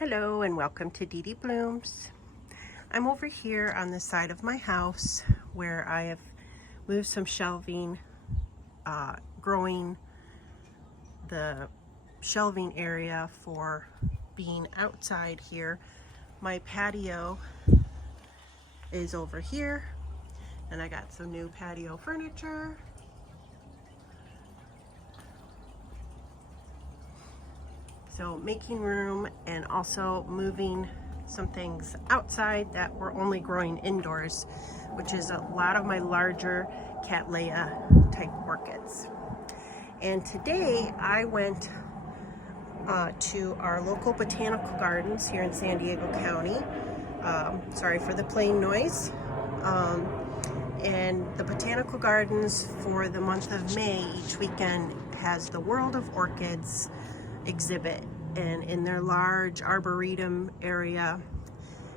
Hello and welcome to Dee Dee Blooms. I'm over here on the side of my house where I have moved some shelving, growing the shelving area for being outside here. My patio is over here and I got some new patio furniture. So making room and also moving some things outside that were only growing indoors, which is a lot of my larger Cattleya type orchids. And today I went to our local botanical gardens here in San Diego County. Sorry for the plane noise. And the botanical gardens for the month of May each weekend has the World of Orchids exhibit, and in their large arboretum area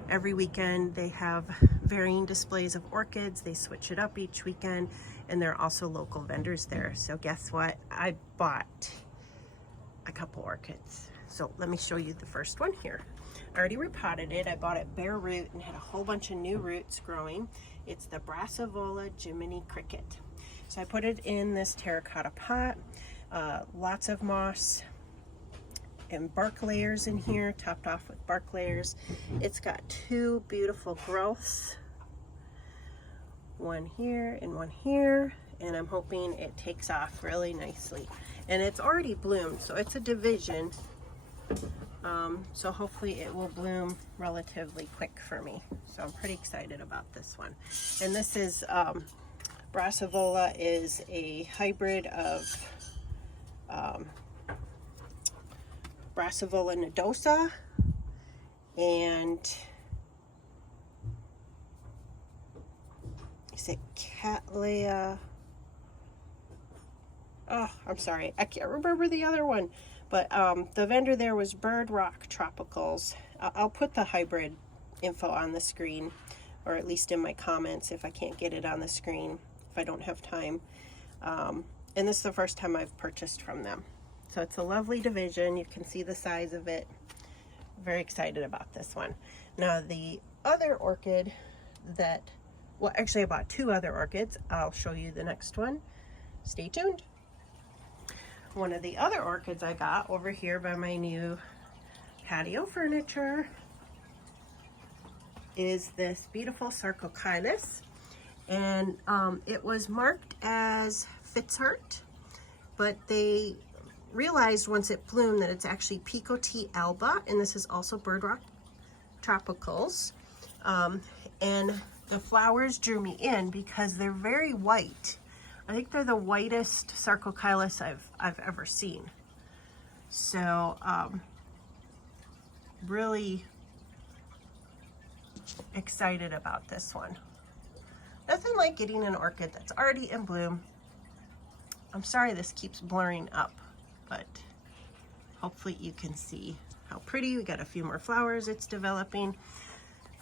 every weekend they have varying displays of orchids. They switch it up each weekend, and there are also local vendors there. So guess what? I bought a couple orchids. So let me show you the first one here. I already repotted it. I bought it bare root and had a whole bunch of new roots growing. It's the Brassavola Jiminy Cricket. So I put it in this terracotta pot, lots of moss and bark layers in here, topped off with bark layers. It's got two beautiful growths, one here and one here, and I'm hoping it takes off really nicely. And it's already bloomed, so it's a division, so hopefully it will bloom relatively quick for me. So I'm pretty excited about this one. And this is Brassavola is a hybrid of Brassavola nodosa and is it Cattleya? Oh, I'm sorry, I can't remember the other one, but the vendor there was Bird Rock Tropicals. I'll put the hybrid info on the screen, or at least in my comments if I can't get it on the screen, if I don't have time. And this is the first time I've purchased from them. So it's a lovely division. You can see the size of it. Very excited about this one. Now the other orchid that, well, actually I bought two other orchids. I'll show you the next one. Stay tuned. One of the other orchids I got over here by my new patio furniture is this beautiful Sarcochilus. And it was marked as Fitzhart, but they realized once it bloomed that it's actually Pico T alba, and this is also Bird Rock Tropicals. And the flowers drew me in because they're very white. I think they're the whitest Sarcochilus I've ever seen. So really excited about this one. Nothing like getting an orchid that's already in bloom. I'm sorry this keeps blurring up, but hopefully you can see how pretty. We got a few more flowers it's developing.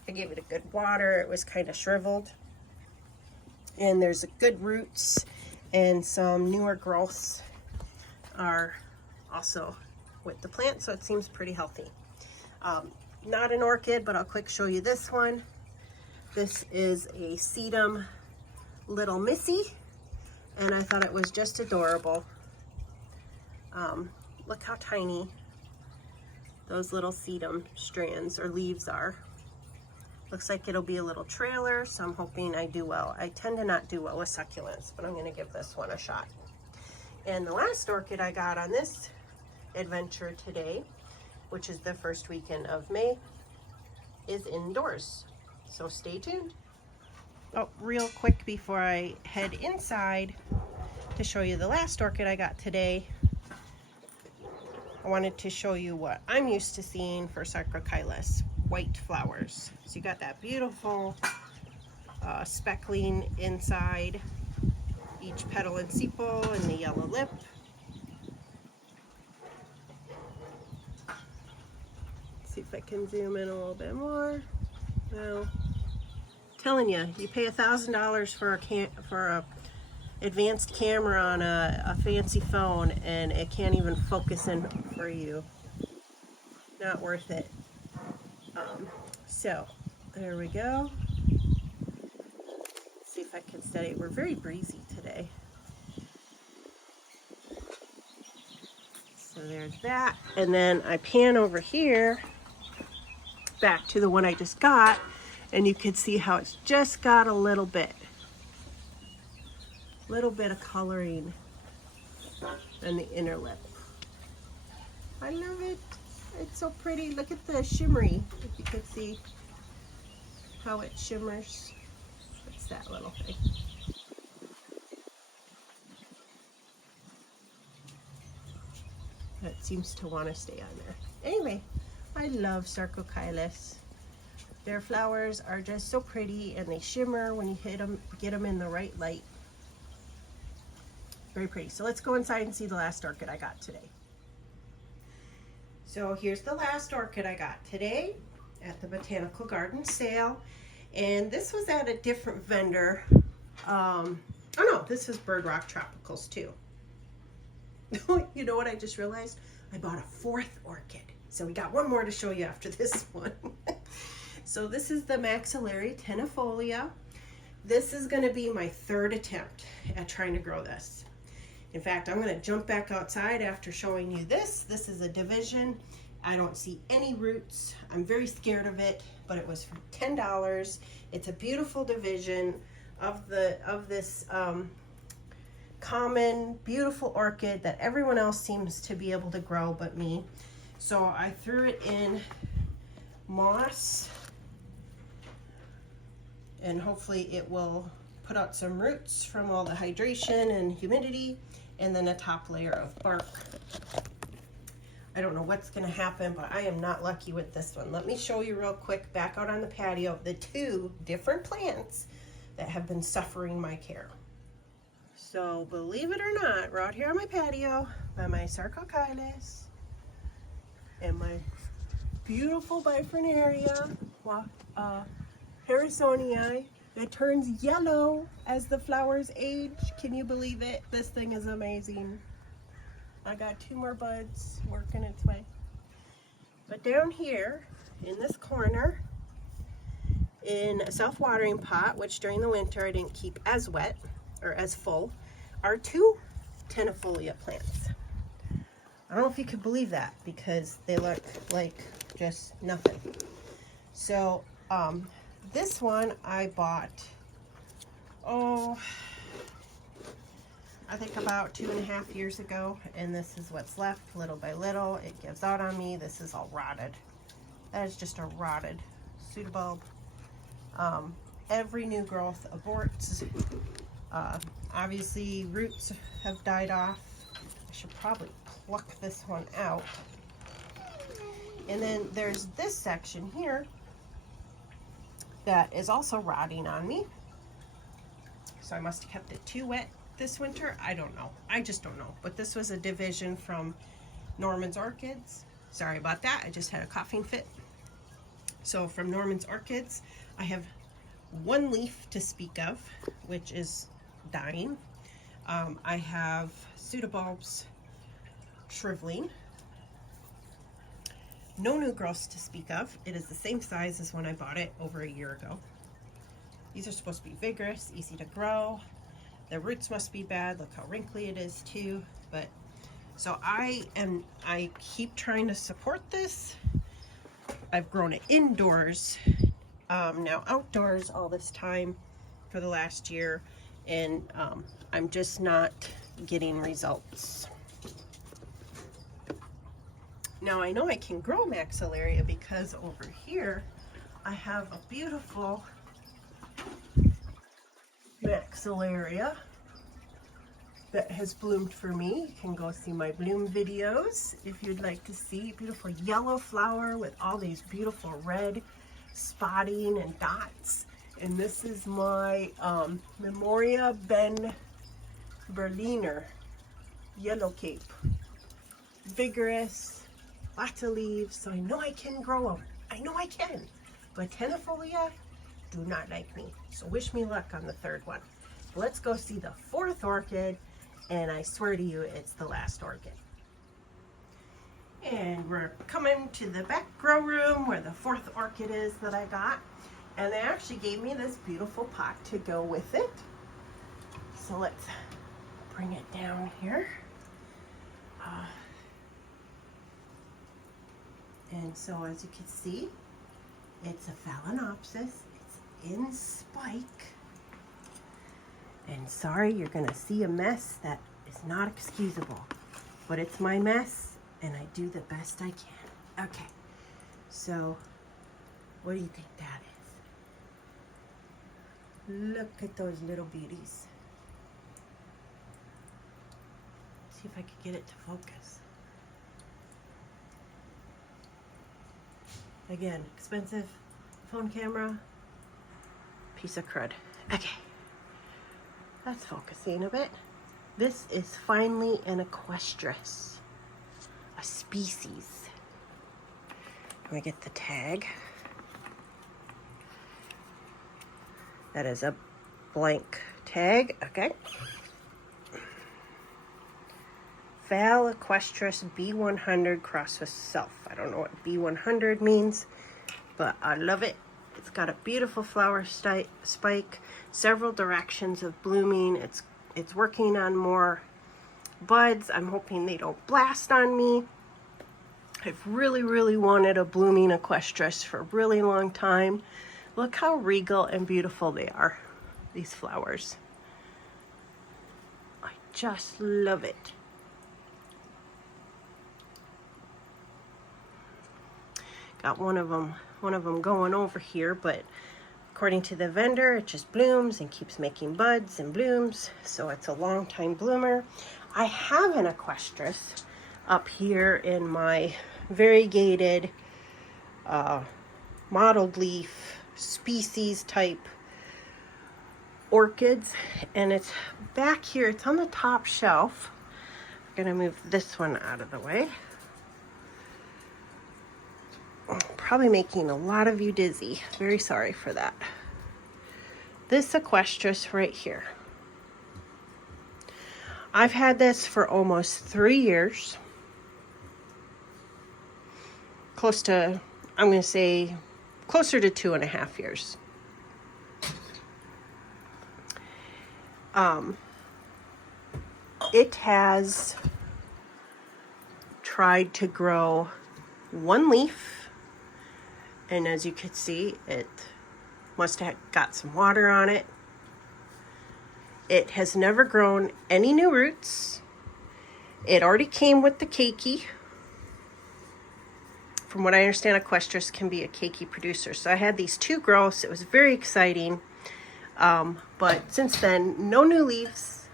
I gave it a good water. It was kind of shriveled. And there's good roots, and some newer growths are also with the plant, so it seems pretty healthy. Not an orchid, but I'll quick show you this one. This is a sedum Little Missy, and I thought it was just adorable. Look how tiny those little sedum strands or leaves are. Looks like it'll be a little trailer, so I'm hoping I do well. I tend to not do well with succulents, but I'm gonna give this one a shot. And the last orchid I got on this adventure today, which is the first weekend of May, is indoors. So stay tuned. Oh, real quick before I head inside to show you the last orchid I got today, I wanted to show you what I'm used to seeing for Sarcochilus, white flowers. So you got that beautiful speckling inside each petal and sepal, and the yellow lip. Let's see if I can zoom in a little bit more. Well, telling you, you pay $1,000 for a advanced camera on a fancy phone, and it can't even focus in for you. Not worth it. So there we go. Let's see if I can steady. We're very breezy today. So there's that. And then I pan over here back to the one I just got, and you can see how it's just got a little bit of coloring in the inner lip. I love it. It's so pretty. Look at the shimmery, if you could see how it shimmers. What's that little thing? That seems to want to stay on there. Anyway, I love Sarcochilis. Their flowers are just so pretty, and they shimmer when you hit them, get them in the right light. Very pretty. So let's go inside and see the last orchid I got today. So here's the last orchid I got today at the Botanical Garden sale. And this was at a different vendor. Oh no, this is Bird Rock Tropicals too. You know what I just realized? I bought a fourth orchid. So we got one more to show you after this one. So this is the Maxillary tenuifolia. This is going to be my third attempt at trying to grow this. In fact, I'm going to jump back outside after showing you this. This is a division. I don't see any roots. I'm very scared of it, but it was for $10. It's a beautiful division of this common, beautiful orchid that everyone else seems to be able to grow but me. So I threw it in moss, and hopefully it will put out some roots from all the hydration and humidity, and then a top layer of bark. I don't know what's going to happen, but I am not lucky with this one. Let me show you real quick back out on the patio the two different plants that have been suffering my care. So believe it or not, we're out here on my patio by my Sarcochilis and my beautiful Bifrenaria, Harrisonii, that turns yellow as the flowers age. Can you believe it? This thing is amazing. I got two more buds working its way. But down here in this corner, in a self-watering pot, which during the winter I didn't keep as wet or as full, are two tenuifolia plants. I don't know if you could believe that because they look like just nothing. So this one I bought, I think about 2.5 years ago, and this is what's left little by little. It gives out on me. This is all rotted. That is just a rotted pseudobulb. Every new growth aborts. Obviously roots have died off. I should probably pluck this one out. And then there's this section here that is also rotting on me. So I must have kept it too wet this winter. I don't know. I just don't know. But this was a division from Norman's Orchids. Sorry about that. I just had a coughing fit. So from Norman's Orchids, I have one leaf to speak of, which is dying. I have pseudobulbs shriveling. No new growths to speak of. It is the same size as when I bought it over a year ago. These are supposed to be vigorous, easy to grow. The roots must be bad. Look how wrinkly it is too. But so I keep trying to support this. I've grown it indoors, now outdoors all this time for the last year, and I'm just not getting results. Now I know I can grow Maxillaria because over here I have a beautiful Maxillaria that has bloomed for me. You can go see my bloom videos if you'd like to see. Beautiful yellow flower with all these beautiful red spotting and dots. And this is my Memoria Ben Berliner yellow cape. Vigorous, lots of leaves, so I know I can grow them. I know I can. But tenuifolia do not like me. So wish me luck on the third one. Let's go see the fourth orchid, and I swear to you, it's the last orchid. And we're coming to the back grow room where the fourth orchid is that I got. And they actually gave me this beautiful pot to go with it. So let's bring it down here. And so as you can see, it's a Phalaenopsis. It's in spike. And sorry, you're gonna see a mess that is not excusable. But it's my mess, and I do the best I can. Okay, so what do you think that is? Look at those little beauties. See if I could get it to focus. Again, expensive phone camera, piece of crud. Okay, that's focusing a bit. This is finally an equestris, a species. Let me get the tag. That is a blank tag, okay. Phalaenopsis B100 crossed with self. I don't know what B100 means, but I love it. It's got a beautiful flower spike, several directions of blooming. It's working on more buds. I'm hoping they don't blast on me. I've really wanted a blooming equestris for a really long time. Look how regal and beautiful they are, these flowers. I just love it. Got one of them going over here, but according to the vendor, it just blooms and keeps making buds and blooms, so it's a long time bloomer. I have an equestris up here in my variegated mottled leaf species type orchids, and it's back here. It's on the top shelf. I'm gonna move this one out of the way. Probably making a lot of you dizzy. Very sorry for that. This equestris right here. I've had this for almost 3 years. Close to, I'm going to say, closer to 2.5 years. It has tried to grow one leaf. And as you can see, it must have got some water on it. It has never grown any new roots. It already came with the keiki. From what I understand, equestris can be a keiki producer. So I had these 2 growths. It was very exciting. But since then, no new leaves.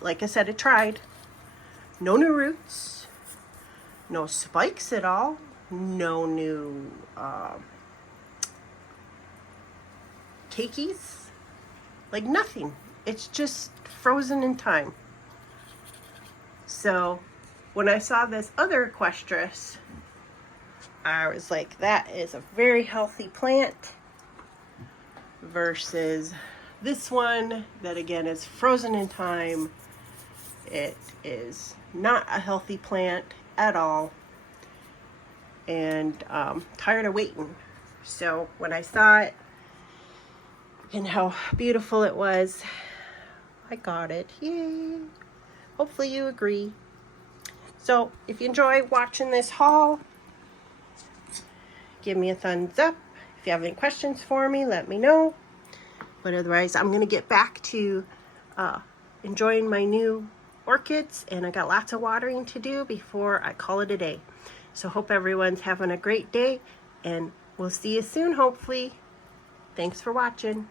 Like I said, it tried. No new roots. No spikes at all. No new keikis, like nothing. It's just frozen in time. So when I saw this other equestris, I was like, that is a very healthy plant versus this one that again is frozen in time. It is not a healthy plant at all. And tired of waiting. So when I saw it and how beautiful it was, I got it. Yay! Hopefully you agree. So if you enjoy watching this haul, give me a thumbs up. If you have any questions for me, let me know. But otherwise, I'm going to get back to enjoying my new orchids, and I got lots of watering to do before I call it a day. So hope everyone's having a great day, and we'll see you soon, hopefully. Thanks for watching.